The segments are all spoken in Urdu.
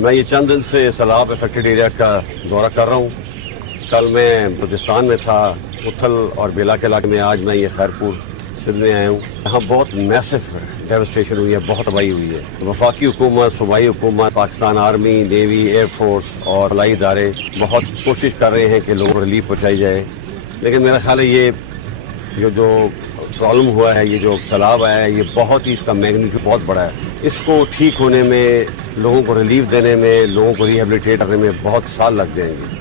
میں یہ چند دن سے سیلاب افیکٹڈ ایریا کا دورہ کر رہا ہوں. کل میں بلوچستان میں تھا، اتھل اور بیلا کے علاقے میں. آج میں یہ خیرپور سندھ میں آیا ہوں. یہاں بہت میسو ڈیوسٹیشن ہوئی ہے، بہت تباہی ہوئی ہے. وفاقی حکومت، صوبائی حکومت، Pakistan army, navy, air force اور فلائی ادارے بہت کوشش کر رہے ہیں کہ لوگوں کو ریلیف پہنچائی جائے. لیکن میرا خیال ہے یہ جو پرابلم ہوا ہے، یہ جو سیلاب آیا ہے، یہ بہت ہی اس کا میگنیٹیوڈ بہت بڑا ہے. اس کو ٹھیک ہونے میں، لوگوں کو ریلیف دینے میں، لوگوں کو ریہیبلیٹیٹ کرنے میں بہت سال لگ جائیں گے.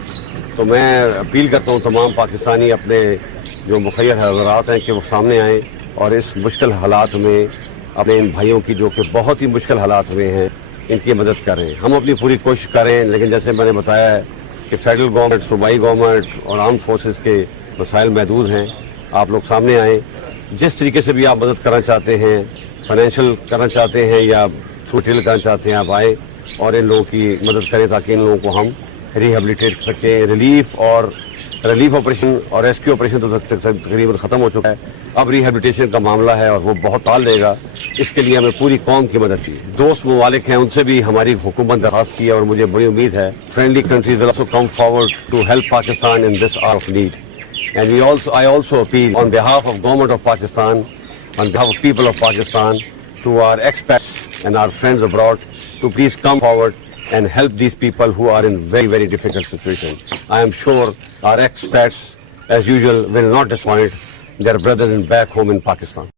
تو میں اپیل کرتا ہوں تمام پاکستانی اپنے جو مخیر حضرات ہیں کہ وہ سامنے آئیں اور اس مشکل حالات میں اپنے ان بھائیوں کی جو کہ بہت ہی مشکل حالات میں ہیں، ان کی مدد کریں. ہم اپنی پوری کوشش کریں، لیکن جیسے میں نے بتایا ہے کہ فیڈرل گورنمنٹ، صوبائی گورنمنٹ اور آرم فورسز کے وسائل محدود ہیں. آپ لوگ سامنے آئیں، جس طریقے سے بھی آپ مدد کرنا چاہتے ہیں، فائنینشیل کرنا چاہتے ہیں یا تھرو کرنا چاہتے ہیں، آپ آئیں اور ان لوگوں کی مدد کریں تاکہ ان لوگوں کو ہم ریہیبلیٹیٹ کر سکیں. ریلیف آپریشن اور ریسکیو آپریشن تو تقریباً ختم ہو چکا ہے. اب ریہیبلیٹیشن کا معاملہ ہے اور وہ بہت ٹال لے گا. اس کے لیے ہمیں پوری قوم کی مدد چاہیے. دوست ممالک ہیں، ان سے بھی ہماری حکومت درخواست کی ہے اور مجھے بڑی امید ہے friendly countries will also come forward to help Pakistan in this hour of need. And I also appeal on behalf of Government of Pakistan, on behalf of people of Pakistan, to our expats and our friends abroad to please come forward and help these people who are in very, very difficult situations. I am sure our expats, as usual, will not disappoint their brethren back home in Pakistan.